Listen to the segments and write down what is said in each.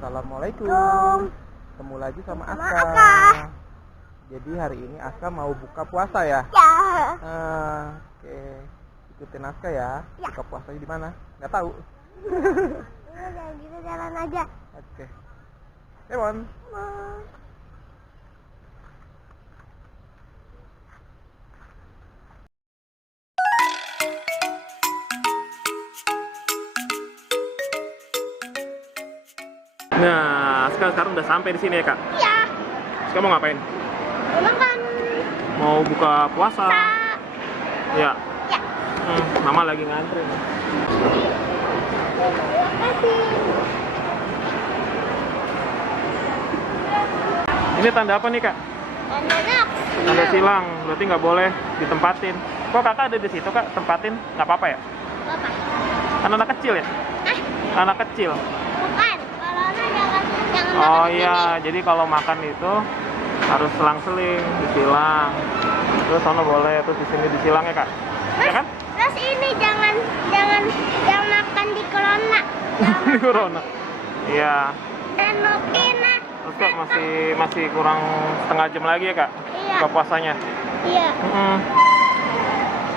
Assalamualaikum. Ketemu lagi sama Aska. Jadi hari ini Aska mau buka puasa ya? Ya. Oke. Ikutin Aska ya. Buka puasanya di mana? Nggak tahu. Udah gitu jalan aja. Oke. Come on. Nah, sekarang udah sampai di sini ya, Kak? Iya. Sekarang mau ngapain? Mau makan. Mau buka puasa? Ya. Ya. Mama lagi ngantri nih. Makasih. Ini tanda apa nih, Kak? Anak. Tanda silang, berarti nggak boleh ditempatin. Kok Kakak ada di situ, Kak? Tempatin, nggak apa-apa ya? Apa? Kan anak kecil ya? Anak kecil. Bukan. Kalau anak jangan Oh makan iya, jadi kalau makan itu harus selang-seling, disilang. Terus sono boleh, terus di sini disilang ya, Kak? Ya kan? Terus ini jangan makan di corona. Di corona. Iya. Dan Nokina. Terus Kak masih kurang setengah jam lagi ya, Kak? Iya. Buka puasanya. Iya.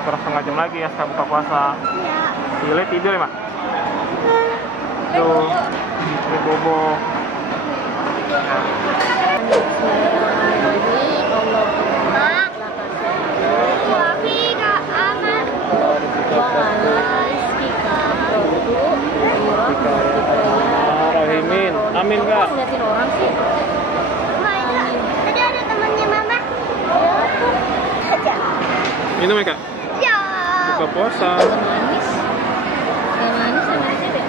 Kurang setengah jam lagi ya, Kak, buka puasa. Iya. Gile tidur ya, Mak? Tuh, ini bobo. Rahimin, amin Kak. Ngeliatin orang sih. Tadi ada temannya mama. Aja. Minum ya, Kak? Ya. Buka puasa. Manis. Manis sama aja deh.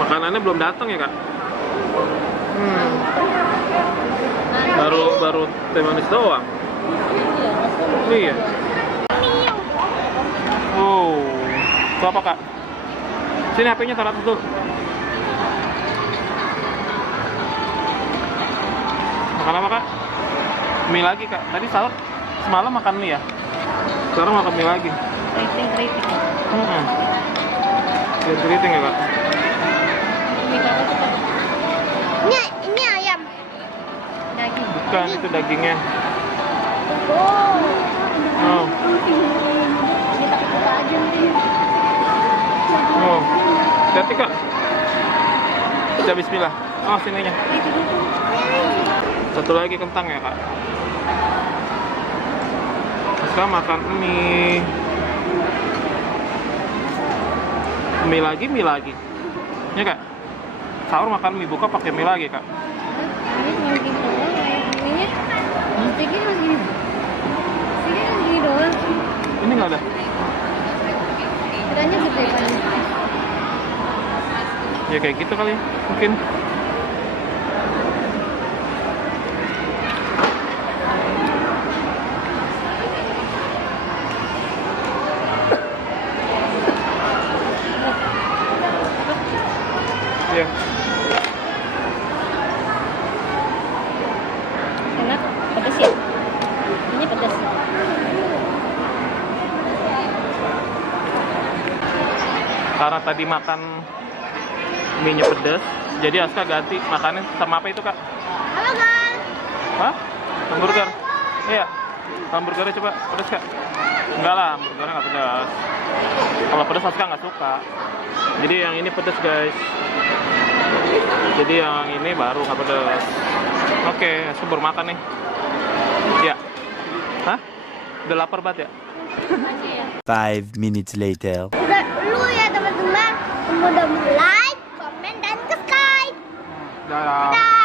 Makanannya belum datang ya, Kak? Baru teh manis doang. Iya. Oh, itu apa, Kak? Sini HP-nya taruh dulu. Makan apa, Kak? Mie lagi, Kak. Tadi sahur semalam makan mie ya? Sekarang makan mie lagi. Keriting. Keriting ya, Kak? Ini ayam. Daging. Bukan, itu dagingnya. Oh. Kita buka aja nih. Oh, hati Kak. Baca bismillah. Oh, sininya. Satu lagi kentang ya, Kak. Sekarang makan mie. Mie lagi. Ya, Kak? Sahur makan mie, buka pakai mie lagi, Kak. Ini cuma gini doang. Ini segini masih gini. Segini masih gini doang. Ini nggak ada. Kiranya gede kan. Ya kayak gitu kali ya, mungkin. Ya. Enak, pedas ya? Ini pedas. Karena tadi makan mie-nya pedas, jadi Aska ganti makannya sama apa itu, Kak? Halo guys. Hah? Hamburger? Iya. Hamburgernya coba pedas, Kak? Enggak lah, hamburgernya nggak pedas. Kalau pedas Aska nggak suka. Jadi yang ini pedas, guys. Jadi yang ini baru nggak pedas. Oke, Aska baru makan nih. Ya. Hah? Udah lapar banget ya? 5 minutes later. Udah lu ya teman-teman. Udah like, komen dan subscribe. Dadah. Dadah.